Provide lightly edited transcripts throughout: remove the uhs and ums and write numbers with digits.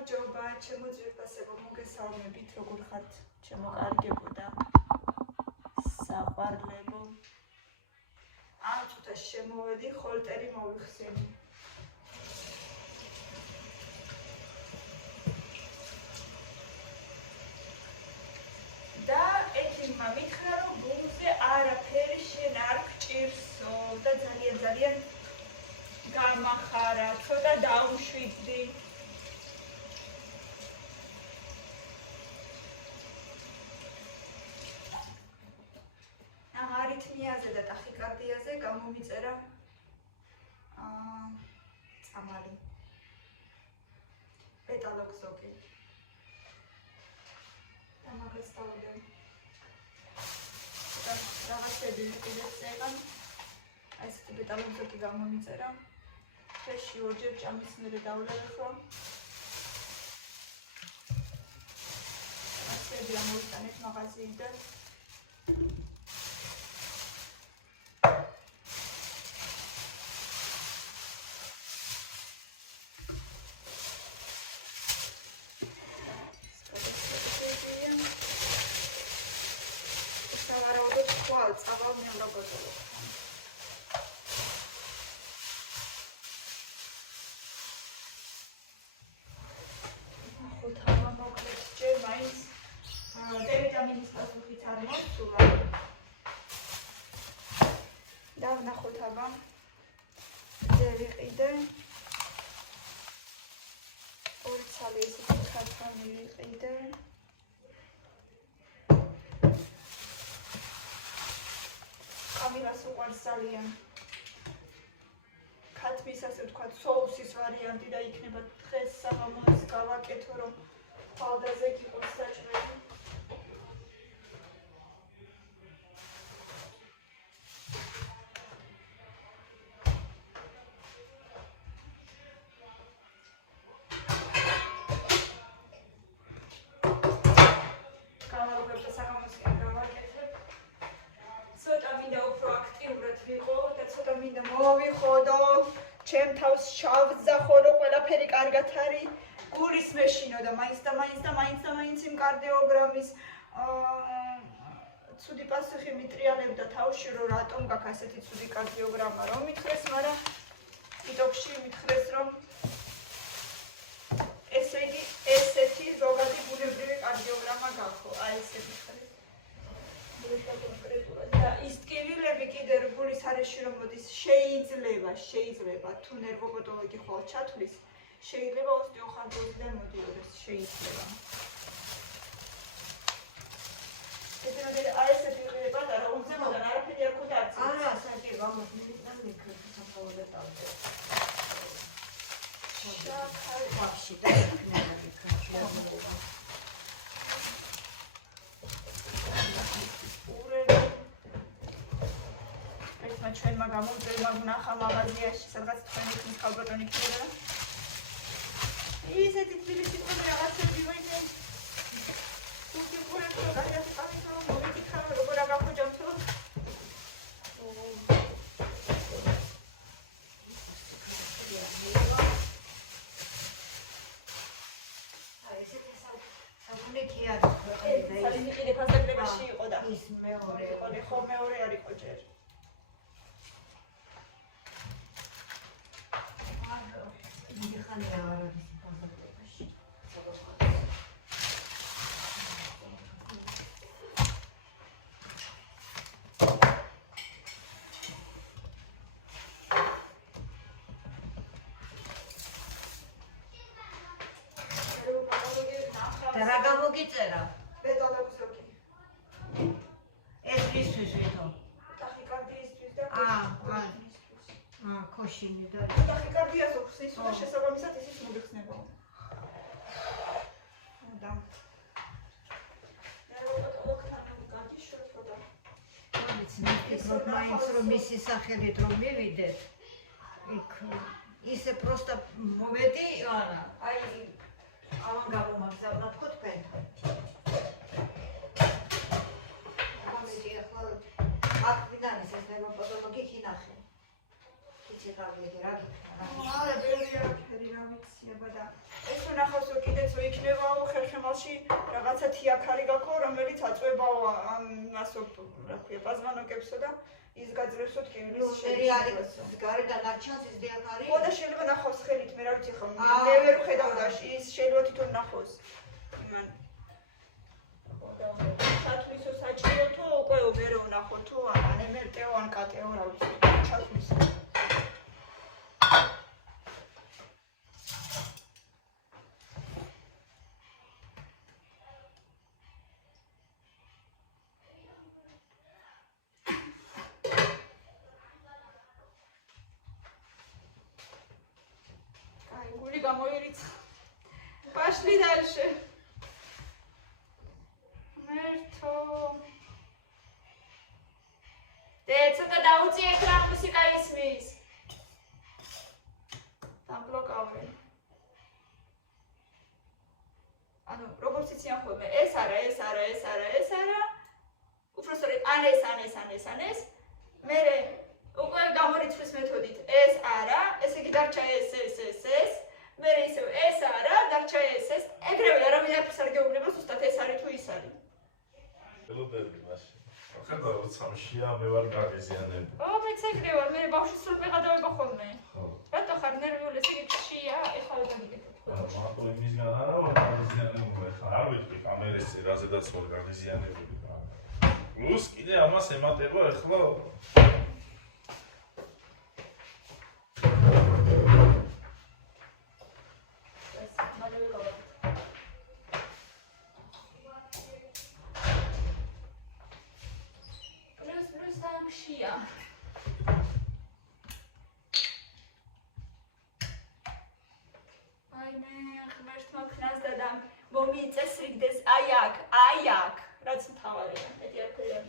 გამარჯობა, ჩემო ძვირფასებო, მოგესალმებით, როგორ ხართ, ჩემო კარგებო და საყვარლებო. ამ წუთას შემოვედი, ხოლტერი მოვიხსენი. და ეთიმმა მითხრა, რომ ბუმზე არაფერი შენ არ გჭირსო და ძალიან გამახარა, ცოტა დაუშვიდდი. არითმიაზე და ტახიკარდიაზე გამომიწერა წამალი. პეტალოგზოგი. და მაგას დავდე. და რაღაცები კიდევ წეგან. აი ესეთი პეტალოგზოგი გამომიწერა. ფეში ორჯერ ჭამის მერე დავლევ ხო. რაღაცები ამოვიტანეთ მაღაზიიდან. და ვნახოთ აბა ძევი ყიდე ორი ცალი ესეთი ქათამი ვიყიდე კამილას უყვარს ძალიან ქათმის ასე ვთქვათ соуსის ვარიანტი და იქნება დღეს საღამოს გავაკეთო რომ ფალდაზე გიყოს საჭმელი მოვიხოდო ჩემ თავს შავძახო რომ ყველაფერი კარგად არის გულის მეშინო და მაინც იმ კარდიოგრამის ცუდი პასუხი მიტრიალებდა თავში რომ რატომ გაქვს ასეთი ცუდი კარდიოგრამა რომ მითხრეს მაგრამ იტოპში მითხრეს რომ ესე იგი ესეთი ზოგადი ბუნებრივი კარდიოგრამა გაქვს აი ესე მითხრეს და ის ტკივილები კიდე რგულის არეში რომ მოდის შეიძლება თუ ნერვოპათოლოგი ხვალ ჩათვლის შეიძლება ოსტეოხონდროზიდან მოდიოდეს შეიძლება ესეთი ყირება და რომ ზემოდან არაფერი არ ქონდა არა საერთოდ გამოსმისთან მიქრებს საფაუზე დავდე შაქარი ვაფშე და ჩვენმა გამოვწერმა ვნახა მაღაზიაში სადღაც თქვენი ხმის ქალბატონი ქრება ისეთი თბილისში თქვენ რაღაცები ვაიდე თუკი ყურებს რომ გადაიასე კაფეში რომ მოვიკითხა როგორ აგახოჯავთ აი ესეთი საბუნე კი არის ქვეყანიდან ეს კიდე ფასტაგლებაში იყო და ის მეორე იყო ხო მეორე არ იყო ჯერ რა გამოგიწერა? პეტალოგზოგი. ეს ისთვის ვითომ? ტახიკარდიისთვის და ქოშინი და ტახიკარდიას აქვს ის და შესაბამისად ისიც მოგეხსნება. და ნერვოპათოლოგთან გაგიშვებო და ვიცი მაინც რომ მისი სახელით რომ მივიდეთ იქ ისე პროსტა მოვედი არა აი ამან გამომაგზავნა თქო თქვენთან. ამიტომ ახლა აქედან ეს ნერვოპათოლოგი ხინახე. კიცი გავიდი რა გიქნა. არა, ბევრი არაფერი რა ვიცი აბა და ეს უნახავს რომ კიდეც იქნებაო ხერხემალში რაღაცა თიაქარი გაქო რომელიც აწვებაო ასო რა ქვია პაზმანოკებსო და ის გაძლევსო ტკივილის შერიალის გარედან არ ჩანს ის თიაქარი? ხო და შეიძლება ნახოს ხელით მე რა ვიცი ხო მე ვერ ვხედავ და ის შეიძლება თვითონ ნახოს იმან სათვლისო საჭირო თუ უკვე ვერ ვნახო თუ ან ემერტეო ან კატეო რა ვიცი ჩათვლის გული გამოირიცხა пошли дальше მერთო ცოტა დაუწიეთ რა მუსიკა ისმის დამბლოკავე ანუ როგორც იციან ხოლმე ეს არა უბრალოდ ან ეს მერე უკვე გამორიცხვის მეთოდით ეს არა ესე იგი დარჩა ეს მერე ისევ ეს არა დარჩა ეს ეგრევე არავინ არ გეუბნება ზუსტად ეს არის თუ ის არის ელოდები მაშინ ახლა როცამშია მე ვარ გაღიზიანები მეც ეგრე ვარ მე ბავშვის სულ ვეღადავება ხოლმე რატო ხარ ნერვიული ესე იგი ხშია ეხლა ვიგეთებ მარტო იმისგან არა ვარ გაღიზიანებული ხა არ ვიტყვი კამერაზე რაზედაც ვარ გაღიზიანებული პლუს კიდე ამას ემატება ეხლა მომიწეს რიგდეს აი აქ რაც მთავარია მეტი არ ქვია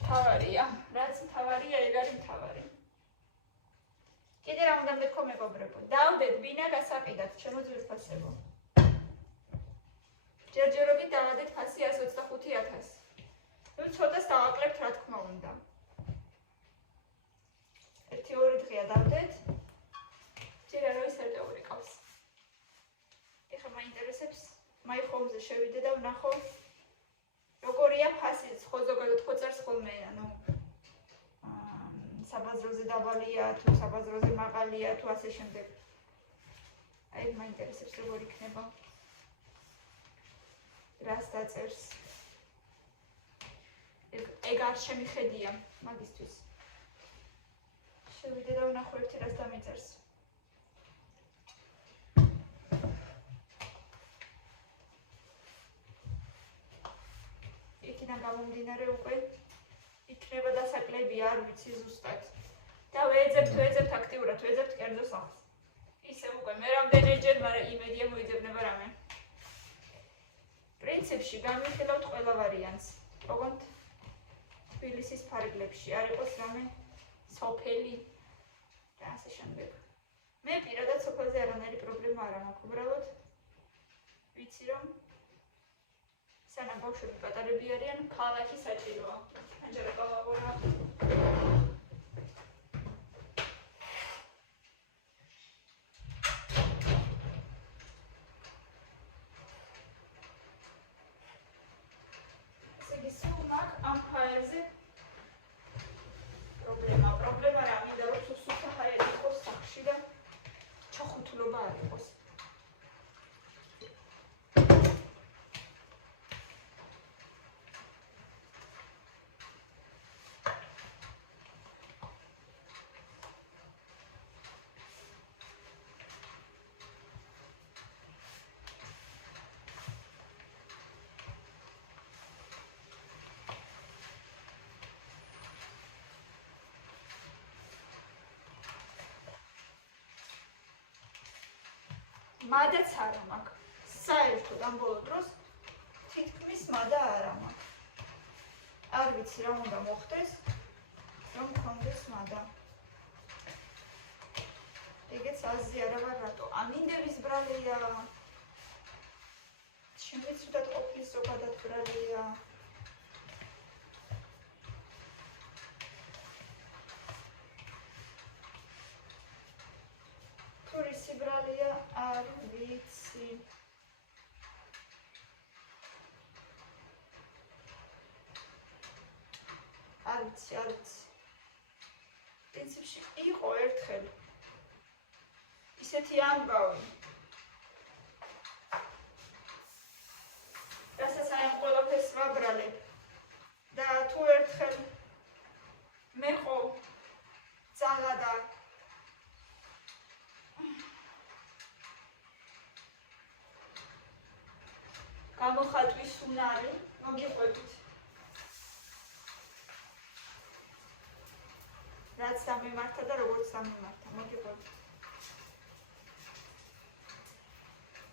მთავარია რაც მთავარია ეგ არის მთავარი კიდე რა უნდა მეთქო მეგობრებო დავდეთ ბინა გასაყიდად ჩემო ძვირფასებო ჯერჯერობით დავადეთ 125,000 ნუ ცოტას დავაკლებთ რა თქმა უნდა 1-2 დღეა დავდეთ ჯერა რო ისერტე ურიკავს ეხლა მაინტერესებს მაი ხომზე შევიდე და ვნახო როგორია ფასი ხო ზოგადად ხო წერს ხოლმე ანუ საბაზროზე დაბალია თუ საბაზროზე მაღალია თუ ასე შემდეგ აი მაინტერესებს როგორ იქნება რას დაწერს ეგ არ შემიხედია მაგისთვის შევიდე და ვნახო ერთი რას დამეწერს იქიდან გამომდინარე უკვე იქნება დასაკლები არ ვიცი ზუსტად და ვეძებთ აქტიურად ვეძებთ კერძო სახლს ისე უკვე მე რამდენჯერ მაგრამ იმედია მოიძებნება რამე პრინციპში გამიხილავთ ყველა ვარიანტს ოღონდ თბილისის ფარგლებში არ იყოს რამე სოფელი და ასე შემდეგ მე პირადად სოფელზე არანაირი პრობლემა არ მაქვს უბრალოდ ვიცი რომ სანამ ბავშვები პატარები არიან ქალაქი საჭიროა ანჯერა კოლაბორა პრობლემა რა მინდა რომ სუსტა ჰაერი იყოს სახში და ჩახუთლობა არ იყოს მადაც არ მაქვს. საერთოდ ამ ბოლო დროს თითქმის მადა არ მაქვს. არ ვიცი რა უნდა მოხდეს, რომ მქონდეს მადა. ეგეც აზრი არა ვარ რატო. ამინდების ბრალია. შემეცუდათ ყოფნის ზოგადად ბრალია. არ ვიცი. არ ვიცი. პრინციპში იყო ერთხელ ისეთი ამბავი. რასაც აი ამ ყველაფერს ვაბრალებ და თუ ერთხელ მე ხო ძალა და გამოხატვის უნარი მოგიყვებით. რაც დამემართა და როგორც დამემართა, მოგიყვებით.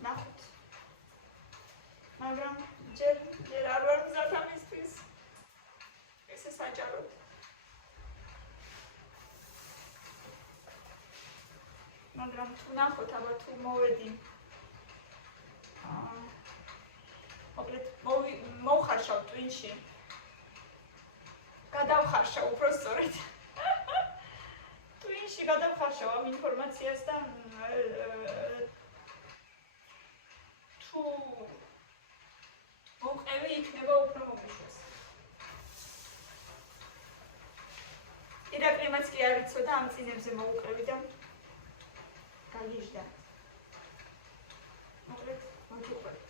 ნახოთ. მაგრამ ჯერ არ ვარ გზად ამისთვის. ესე საჯაროდ. მაგრამ თუ ნახოთ, აბა თუ მოვედი მოვხარშავ ტვინში. გადავხარშავ უფრო სწორედ. ტვინში გადავხარშავ ამ ინფორმაციას და თუ მოვყევი იქნება უფრო მომიშვას. ირაკლიმაც კი არ იცოდა ამ წინებზე მოუყევი და გაგიჟდა. მოკლედ მოგიყვებით.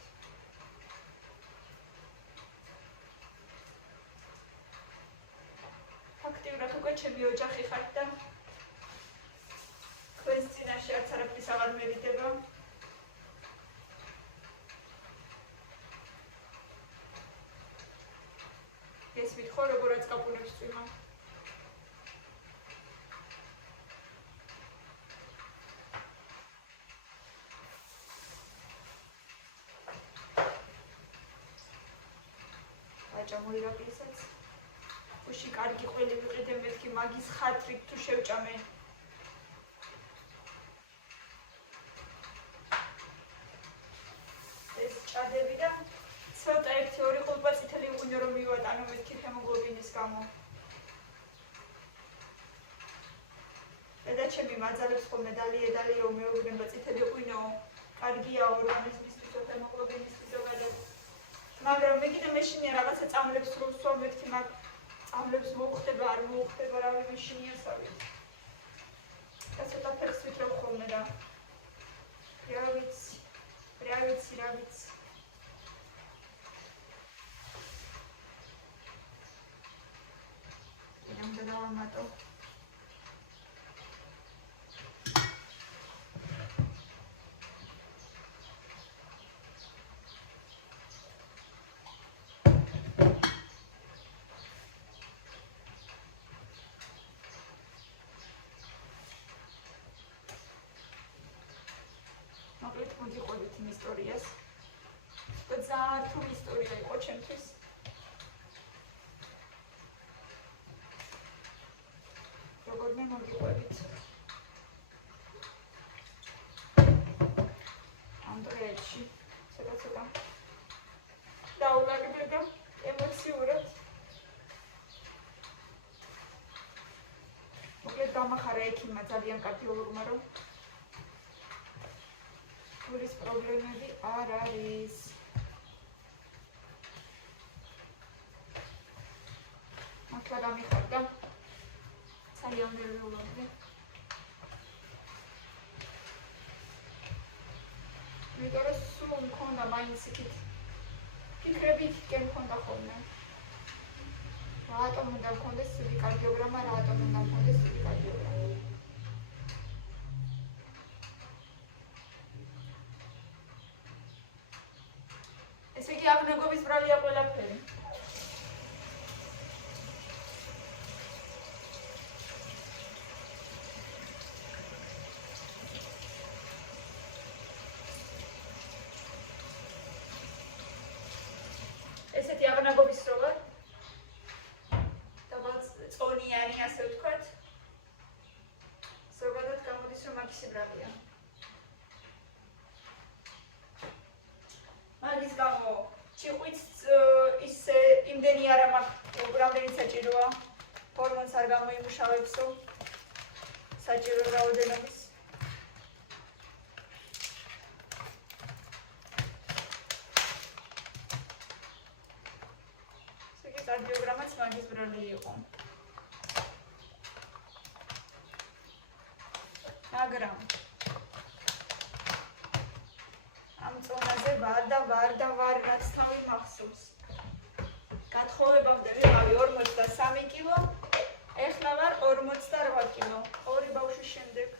ფაქტიურად უკვე ჩემი ოჯახი ხართ და თქვენს წინაშე არც არაფრის აღარ მერიდება. გესმით ხო, როგორაც გაპუნებს წვიმა? აჭამული რაპისაც უში კარგი ყველი ვიყიდე მეთქი მაგის ხათრით თუ შევჭამე. ეს ჭადები და ცოტა 1-2 ყულპა წითელი უყინო რომ მივატანო მეთქი ჰემოგლობინის გამო. დედაჩემი მაძალებს ხოლმე დალიო მეუბნება წითელი უყინო კარგია ორგანიზმისთვის ჰემოგლობინისთვის ზოგადად. მაგრამ მე კიდე მეშინია რაღაცა წამლებს რო ვსვამ მეთქი მაგ წამლებს მოუხდება არ მოუხდება რავი მეშინია სავით. და ცოტა ფეხს ვიქრობ ხოლმე და რა ვიცი. ინამდე დავამატო. მოკლედ მოგიყვებით იმ ისტორიას. და ძალიან რთული ისტორია იყო ჩემთვის. როგორმე მოგიყვებით. ამ დროებში ცოტა დაულაგდება ემოციურად. მოკლედ დამახარა ექიმმა ძალიან კარდიოლოგმა რომ გულის პრობლემები არ არის. მართლა დამიხარდა. ძალიან ნერვიულობდი. იმიტომ რომ სულ მქონდა მაინც იქით ფიქრებით კი მქონდა ხოლმე. რატომ უნდა მქონდეს ცივი კარდიოგრამა, რატომ უნდა მქონდეს ცივი კარდიოგრამა. ესე იგი აღნაგობის ბრალია ყველაფერი. ესეთი აღნაგობის როა და წონიანი ასე ვთქვათ. ზოგადად გამოდის რომ მაგისი ბრალია. მაგის გამო ჭიყვიც ისე იმდენი არ მაქვს რამდენიც საჭიროა ჰორმონს არ გამოიმუშავებსო საჭირო რაოდენობის კარდიოგრამაც მაგის ბრალი იყო. მაგრამ ამ წონაზე ვარ რაც თავი მახსოვს. გათხოვებამდე ვიყავი 43 კილო, ეხლა ვარ 48 კილო, 2 ბავშვის შემდეგ.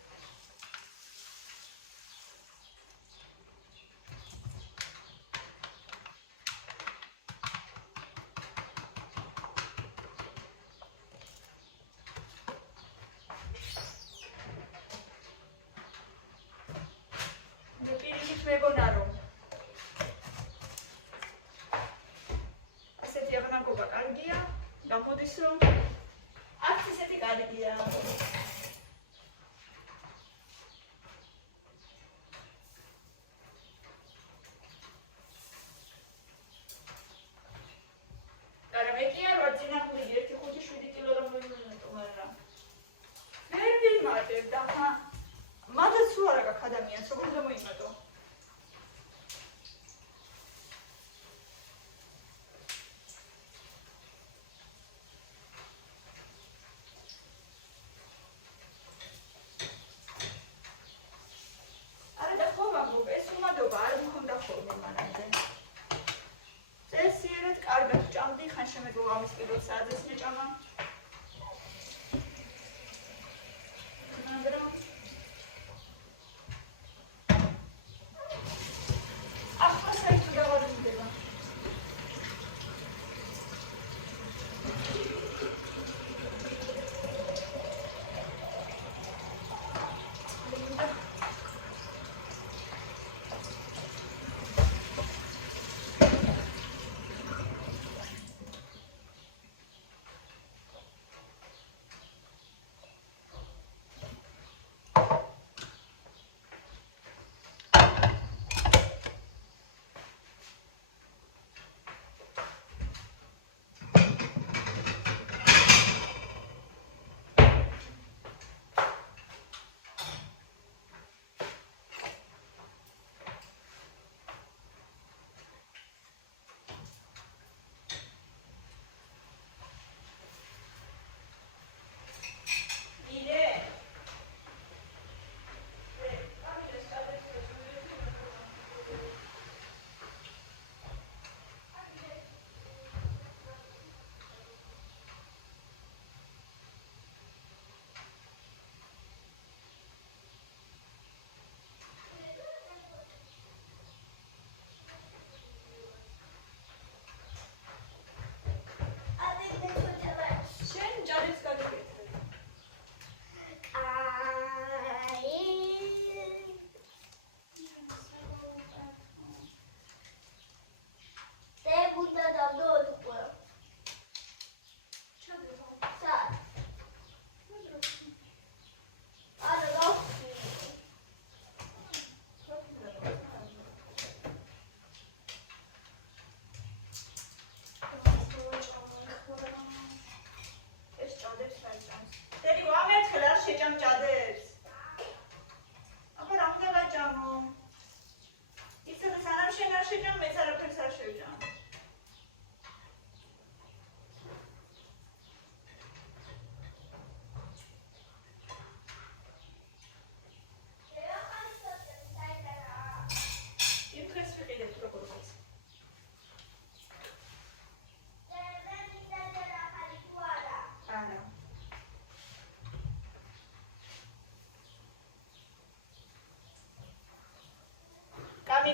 მეგონა რომ ასეთი აღნაგობა კარგია, გამოდის რომ არც ისეთი კარგია. არა მე კი არ ვარ წინააღმდეგი 1.5-7 კილო რომ მივიმეტო, მაგრამ ვერ ვიმატებ და მადაც თუ არა გაქვს ადამიანს, როგორ გამოიმატო? ამის პირველ საათს მეჭამა. მაგრამ ახლა საერთოდ დავარდდება.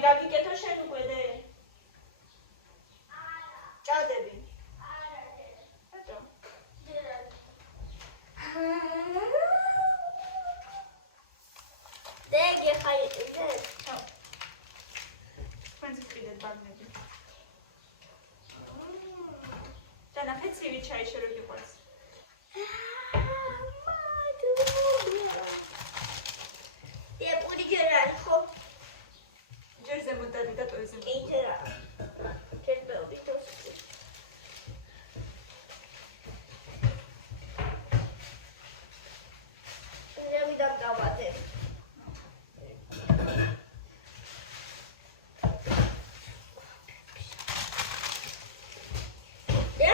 გაგიკეთო შენ უკვე დე? ჭადები? ბატო. დე გეხაიეთე? თქვენც ვყიდეთ ბაგნები. დანახეთ ცივი ჩაი შე რო გიყვარს. დე პური ჯერა ხო? ჯერ ზემოთ დადი და ტოზე. იჯერა. ჩემ ბიჭოს. მე დავდავადე. დე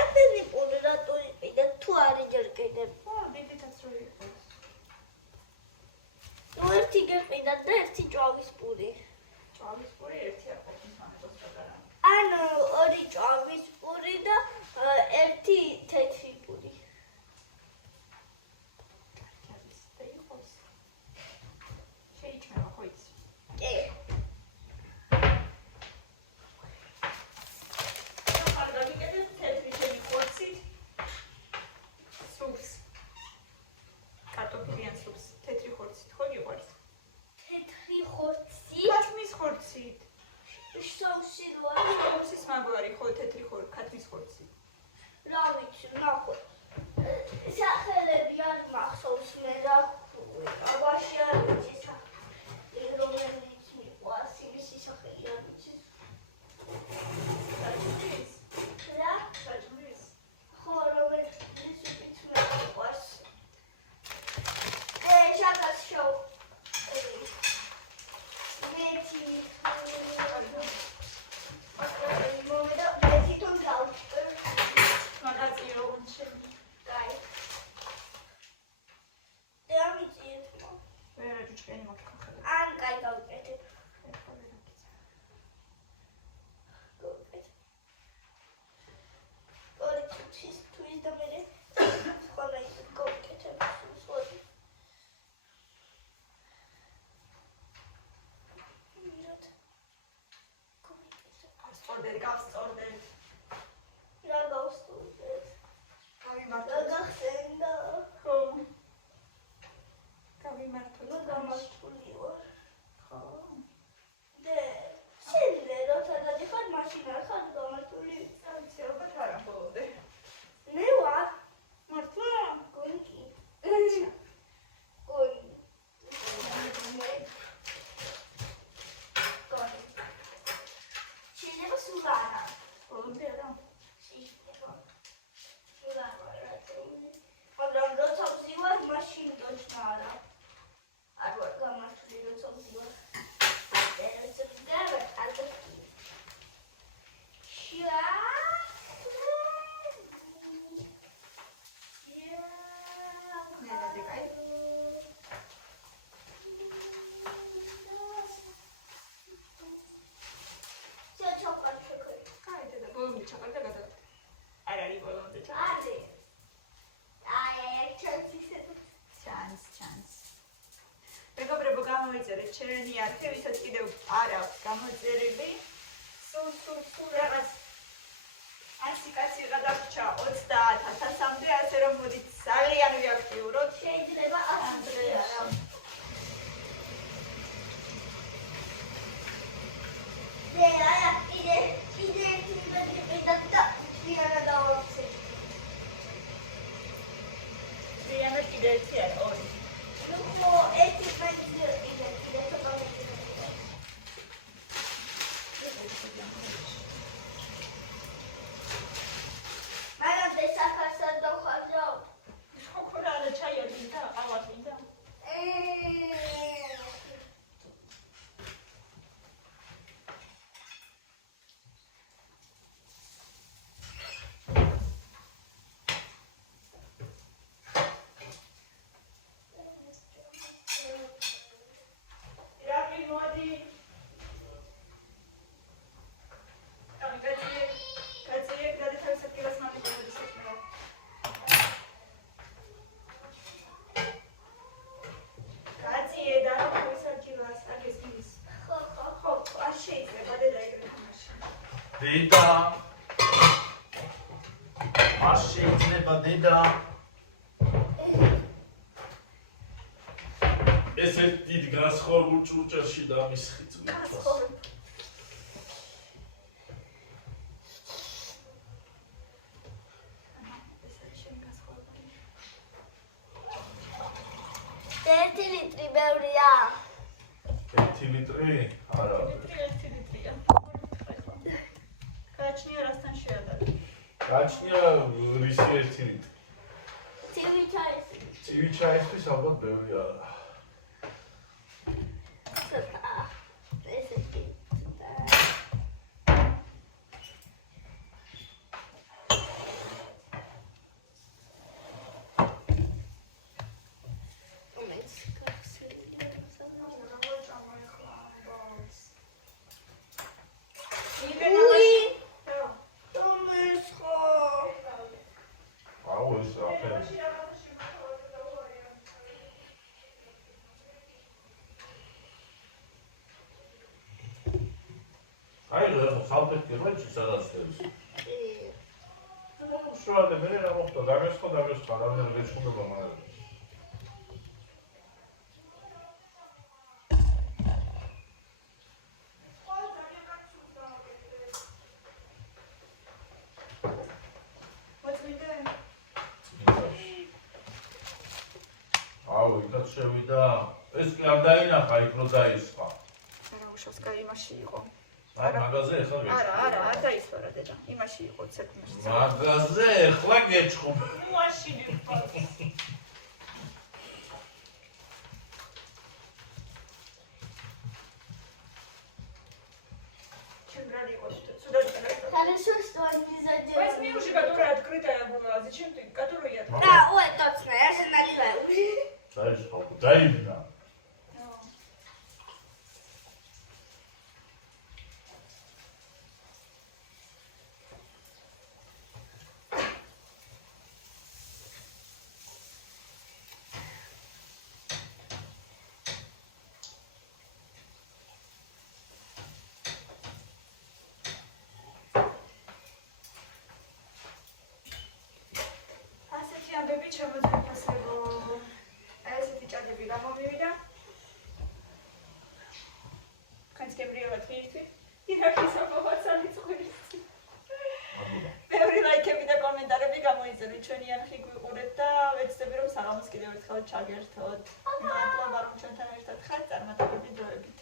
ნახო. სახელები არ მახსოვს მე რა აბაში არ ვიცი სახელი რომელიც მიყვარს იმისი სახელი არ ვიცი საჭმლის? რა საჭმლის? ხო რომელიც მიყვარს შაკას შოუ მეცი მომედა მეცი თონ გავჭერ მაგაცი როგორ შენი? კაი ამიწიეთ ვერა ჭუჭკენი მაქვს ხელი. ან კაი გავუკეთებ ეხლა ვერ აკეცე. ორი თვის და მერე ხოლმე გავუკეთებ სულ მიროთ გავსწორდეთ, გავსწორდეთ. რა გავსწორდეთ გავიმართოთ. რა გახსენდა ხო. გავიმართოთ. რა გამართული ვარ ხო. და შენზე როცა დადიხარ მაშინ არ ხარ გამართული ვიცი, ალბათ არა ბოლომდე. მე ვარ მართლა? გონი კი აჩა. გონი შეიძლება სულ არა ბოლომდე არა. მაგრამ როცა ვზივარ მაშინ точно არა არ ვარ გამართული როცა ვზივარ ნელა კაი. კაი და ბოლომდე ჩაყარ და გადავიდე. არ არის ბოლომდე ჩაყარ. ჩანს. მეგობრებო, გამოვიწერეთ ჩემი არქივი, ვისაც კიდევ არ აქვს გამოწერილი. სულ რაღაც ასიკაცი გადარჩა 30,000-მდე, ასე რომ მოდით ძალიან ვიაქტიუროთ. შეიძლება ასამდე არა არა კიდე ერთი მეტრი პედად და ვიანა დავაცხე ვიანა კიდე ერთი არა, ორი. ნუ ერთი პედზე კიდე ცოტა მეტრი მანამდე საქარს არ დავხარჯავ ხო რა ჩაი არ მინდა, ყავა მინდა. რაკი მოდი. კაცი გადათავისად კილოს მარტივად ისეთმევა. კაცი და თავისად კილოს აგეს მის. ხო, არ შეიძლება დედა ეგრე თამაში. დედა არ შეიძლება დედა ეს ერთ დიდ გასხორულ ჭურჭელში დამისხით გითხრას. ერთი ლიტრი ბევრია 1 ლიტრი? არა. ლიტრია. გაჩნია რასთან შეადარე. გაჩნია რისი 1 ლიტრი. ცივი ჩაის ცივი ჩაისთვის ალბათ ბევრი არა. ცოტა ესეთი აუ ეს აფერი. აი რა ხალხი როჩი სადაც არის. ნუ შუალე მე რა მოხდა დამესხო რამდენი რეჩქუნება მაგრამ. What's we doing? ერთად შევიდა. ეს კი არ დაინახა იქ რო დაისხა. არა უშავს კაი იმაში იყო. აი მაგაზე ეხლა არა, არ დაისვარა დედა. იმაში იყო ცეკვაში. მაგაზე ეხლა გეჭხობ. მაშინ იყო. Чембрали вот сюда. Хорошо, что они задержали. Возьми уже, которая открытая была. Зачем ты, которую я открыла? Да, ой, точно, я же наливаю. დაისხა, დაიბნა. ასეთი ამბები ჩამოძვირფასებო. ესეთი ჭადები გამომივიდა. განსკებრიებად მიირთვი. ირაქის ამოვაცალი წყვილი. ბევრი ლაიქები და კომენტარები გამოიწერეთ. ჩვენი არხი გვიყურეთ და ვეცდები რომ საღამოს კიდევ ერთხელ ჩაგერთოთ. მადლობა რომ ჩვენთან ერთად ხართ წარმატებები დროებით.